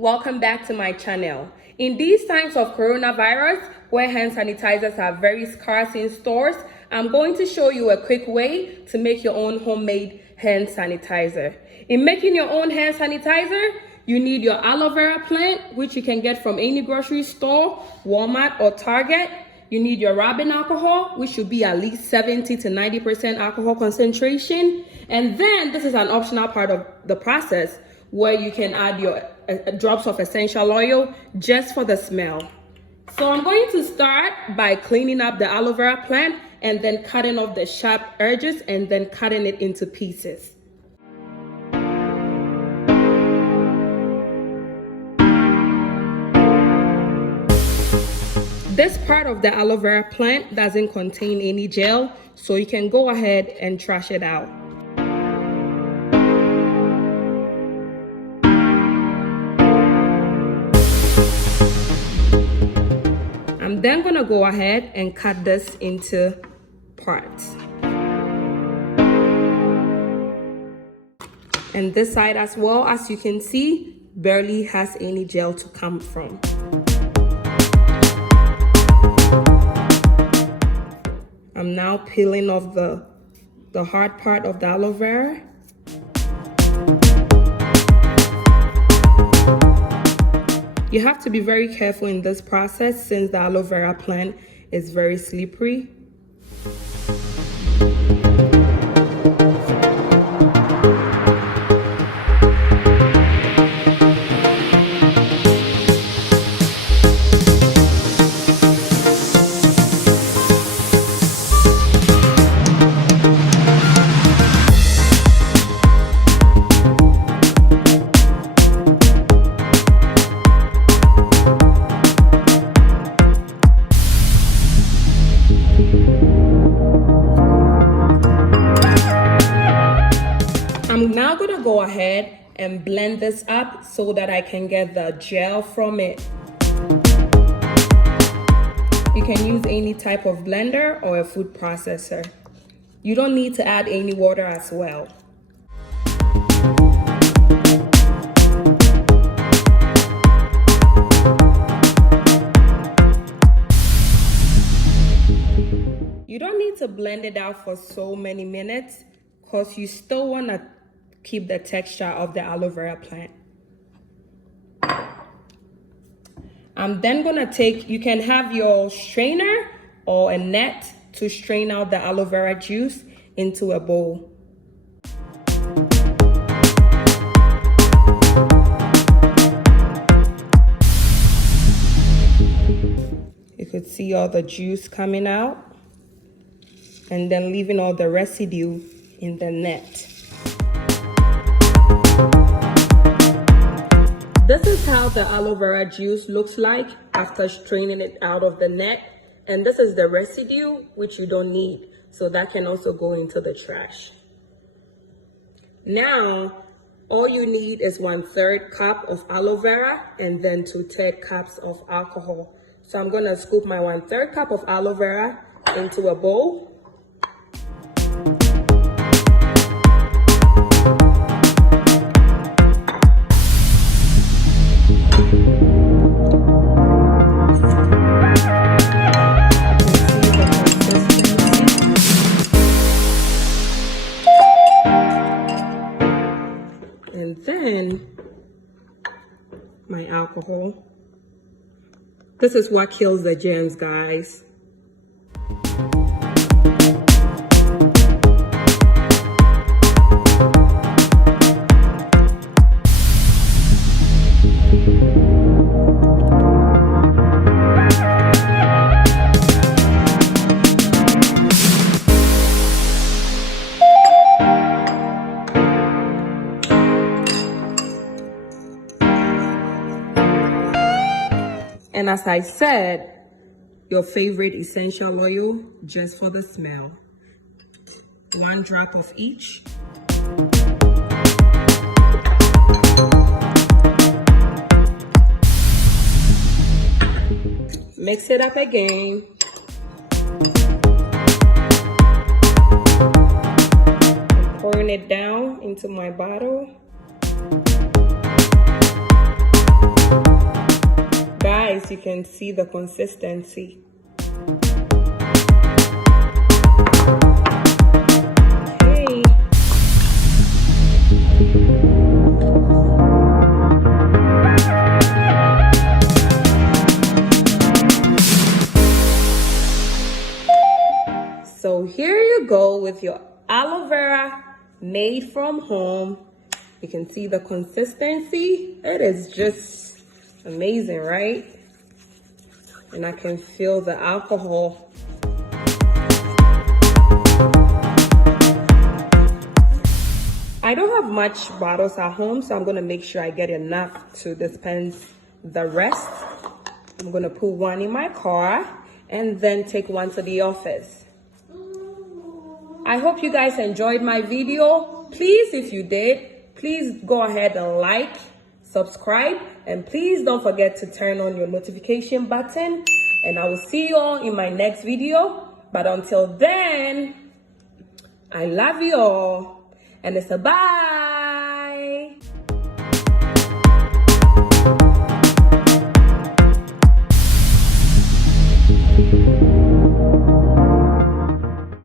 welcome back to my channel. In these times of coronavirus, where hand sanitizers are very scarce in stores, I'm going to show you a quick way to make your own homemade hand sanitizer. In making your own hand sanitizer, you need your aloe vera plant, which you can get from any grocery store, Walmart, or Target. You need your rubbing alcohol, which should be at least 70 to 90% alcohol concentration. And then this is an optional part of the process where you can add your drops of essential oil just for the smell. So I'm going to start by cleaning up the aloe vera plant and then cutting off the sharp edges and then cutting it into pieces. This part of the aloe vera plant doesn't contain any gel, so you can go ahead and trash it out. I'm then gonna go ahead and cut this into parts. And this side as well, as you can see, barely has any gel to come from. I'm now peeling off the hard part of the aloe vera. You have to be very careful in this process since the aloe vera plant is very slippery. I'm now gonna go ahead and blend this up so that I can get the gel from it. You can use any type of blender or a food processor. You don't need to add any water as well. You don't need to blend it out for so many minutes because you still want to keep the texture of the aloe vera plant. I'm then gonna you can have your strainer or a net to strain out the aloe vera juice into a bowl. You could see all the juice coming out and then leaving all the residue in the net. This is how the aloe vera juice looks like after straining it out of the net. And this is the residue, which you don't need. So that can also go into the trash. Now, all you need is 1/3 cup of aloe vera and then 2/3 cups of alcohol. So I'm gonna scoop my 1/3 cup of aloe vera into a bowl. And then my alcohol. This is what kills the germs, guys. And as I said, your favorite essential oil just for the smell. 1 drop of each. Mix it up again. I'm pouring it down into my bottle. Guys, you can see the consistency. Okay. So here you go with your aloe vera made from home. You can see the consistency. It is just amazing, right? And I can feel the alcohol. I don't have much bottles at home, so I'm gonna make sure I get enough to dispense the rest. I'm gonna put one in my car and then take one to the office. I hope you guys enjoyed my video. Please, if you did, please go ahead and like, subscribe, and please don't forget to turn on your notification button. And I will see you all in my next video. But until then, I love you all. And it's a bye.